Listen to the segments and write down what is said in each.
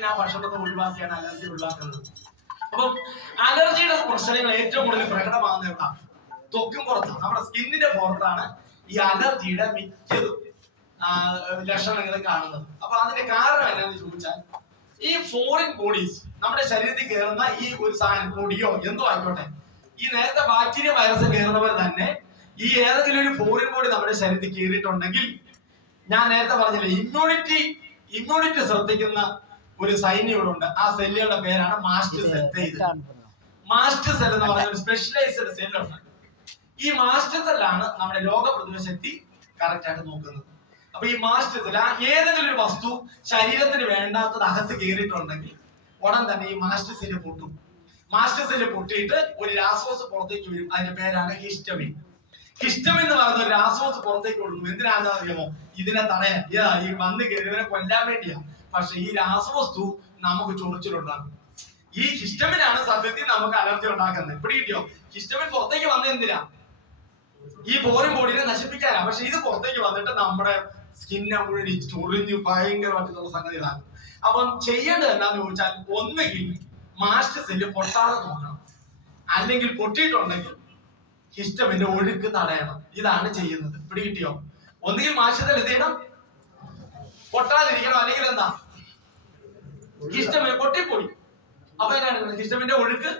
പിന്നെ ആ ഭക്ഷണത്തെ ഒഴിവാക്കിയാണ് അലർജി ഒഴിവാക്കുന്നത്. അപ്പം അലർജിയുടെ പ്രശ്നങ്ങൾ ഏറ്റവും കൂടുതൽ പ്രകടമാകുന്ന എവിടെ? ത്വക്കും പുറത്താണ്, നമ്മുടെ സ്കിന്നിന്റെ പുറത്താണ് ഈ അലർജിയുടെ മിക്കതും ലക്ഷണങ്ങൾ കാണുന്നത്. അപ്പൊ അതിന്റെ കാരണം എന്താണെന്ന് ചോദിച്ചാൽ, ഈ ഫോറിൻ ബോഡീസ് നമ്മുടെ ശരീരത്തിൽ കയറുന്ന ഈ ഒരു സാധനം, പൊടിയോ എന്തോ ആയിക്കോട്ടെ, ഈ നേരത്തെ ബാക്ടീരിയ വൈറസ് കയറുന്നവർ തന്നെ ഈ ഏതെങ്കിലും ഒരു ഫോറിൻ ബോഡി നമ്മുടെ ശരീരത്തിൽ കയറിയിട്ടുണ്ടെങ്കിൽ, ഞാൻ നേരത്തെ പറഞ്ഞില്ലേ, ഇമ്മ്യൂണിറ്റി ശ്രദ്ധിക്കുന്ന ഒരു സൈന്യങ്ങളുണ്ട്. ആ സെല്ലുകളുടെ പേരാണ് മാസ്റ്റ് സെൽ. മാസ്റ്റ് സെൽ എന്ന് പറയുന്ന ഒരു സ്പെഷ്യലൈസ്ഡ് സെല്ലുണ്ട്. ഈ മാസ്റ്റ് സെല്ലാണ് നമ്മുടെ രോഗപ്രതിരോധ ശക്തി കറക്റ്റ് ആയിട്ട് നോക്കുന്നത്. അപ്പൊ ഈ മാസ്റ്റ് സെൽ ഏതെങ്കിലും ഒരു വസ്തു ശരീരത്തിന് വേണ്ടാത്തത് അകത്ത് കയറിയിട്ടുണ്ടെങ്കിൽ ഉടൻ തന്നെ ഈ മാസ്റ്റ് സെല്ല് പൊട്ടും. മാസ്റ്റ് സെല്ല് പൊട്ടിയിട്ട് ഒരു രാസവസ്തു പുറത്തേക്ക് വരും. അതിന്റെ പേരാണ് ഹിസ്റ്റമിൻ. ഹിസ്റ്റമിൻ എന്ന് പറയുന്ന ഒരു രാസവസ്തു പുറത്തേക്ക് കൊടുക്കും. എന്തിനാണെന്ന് അറിയാമോ? ഇതിനെ തടയാൻ, ഈ വന്ന് കയറിയവരെ കൊല്ലാൻ വേണ്ടിയാണ്. പക്ഷെ ഈ രാസവസ്തു നമുക്ക് ചൊറിച്ചിലുണ്ടാക്കും. ഈ ഹിസ്റ്റമിനാണ് സത്യത്തിൽ നമുക്ക് അലർജി ഉണ്ടാക്കുന്നത്. ഇവിടെ കിട്ടിയോ? ഹിസ്റ്റമിൻ പുറത്തേക്ക് വന്നത് എന്തിനാ? ഈ ഫോറിൻ ബോഡിനെ നശിപ്പിക്കാനാണ്. പക്ഷെ ഇത് പുറത്തേക്ക് വന്നിട്ട് നമ്മുടെ സ്കിന്നെ മുഴുവൻ ചൊറിഞ്ഞ് ഭയങ്കരമായിട്ടുള്ള സംഗതികളാണ്. അപ്പം ചെയ്യേണ്ടത് എന്താന്ന് ചോദിച്ചാൽ, ഒന്നുകിൽ മാസ്റ്റ് സെല്ല് പൊട്ടാതെ നോക്കണം, അല്ലെങ്കിൽ പൊട്ടിയിട്ടുണ്ടെങ്കിൽ ഹിസ്റ്റമിന്റെ ഒഴുക്ക് തടയണം. ഇതാണ് ചെയ്യുന്നത്. ഇവിടെ കിട്ടിയോ? ഒന്നുകിൽ മാസ്റ്റ് സെല്ല് എന്ത് ചെയ്യണം? പൊട്ടാതിരിക്കണം, അല്ലെങ്കിൽ എന്താ, ഹിസ്റ്റമിന് പൊട്ടിപ്പോയി. അപ്പൊ എന്താണ്? ഹിസ്റ്റമിന്റെ ഒഴുക്ക്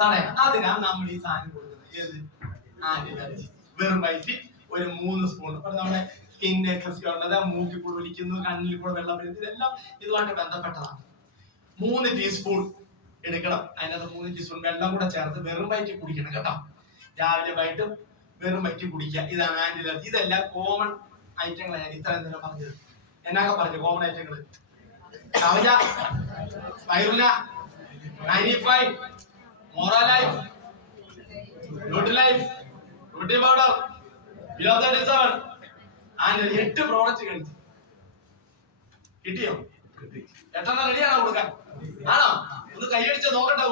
തടയണം. അതിനാണ് നമ്മൾ ഈ സാധനം കൊടുക്കുന്നത്. ഏത്? ആന്റിബയോട്ടിക്. വെറും വയറ്റിൽ ഒരു 3 സ്പൂൺ. നമ്മുടെ സ്കിന്നൊക്കെ ഉള്ളത്, മൂക്കിൽ കൂടെ ഒലിക്കുന്നു, കണ്ണിൽ കൂടെ വെള്ളം വരുന്നു, ഇതെല്ലാം ഇതുമായിട്ട് ബന്ധപ്പെട്ടതാണ്. 3 ടീസ്പൂൺ എടുക്കണം. അതിനകത്ത് 3 ടീസ്പൂൺ വെള്ളം കൂടെ ചേർത്ത് വെറും വയറ്റിൽ കുടിക്കണം കേട്ടോ. രാവിലെ വൈകിട്ടും വെറും വയറ്റിൽ കുടിക്കുക. ഇതാണ് ആന്റിബയോട്ടിക്. ഇതെല്ലാം കോമൺ ഐറ്റങ്ങളാണ്. ഇത്ര എന്തെങ്കിലും പറഞ്ഞത് എന്നൊക്കെ പറഞ്ഞു. കോമൺ ഐറ്റങ്ങൾ: കവച, സ്പൈറുല, 95, Morelife, Nutrilife, beauty powder, below 37 and 8 product കഴിച്ചു. കിട്ടിയോ? 8 റെഡിയാണോ കൊടുക്കാൻ? ആണോ? ഒന്ന് കൈയടിച്ച് നോക്കട്ടെ.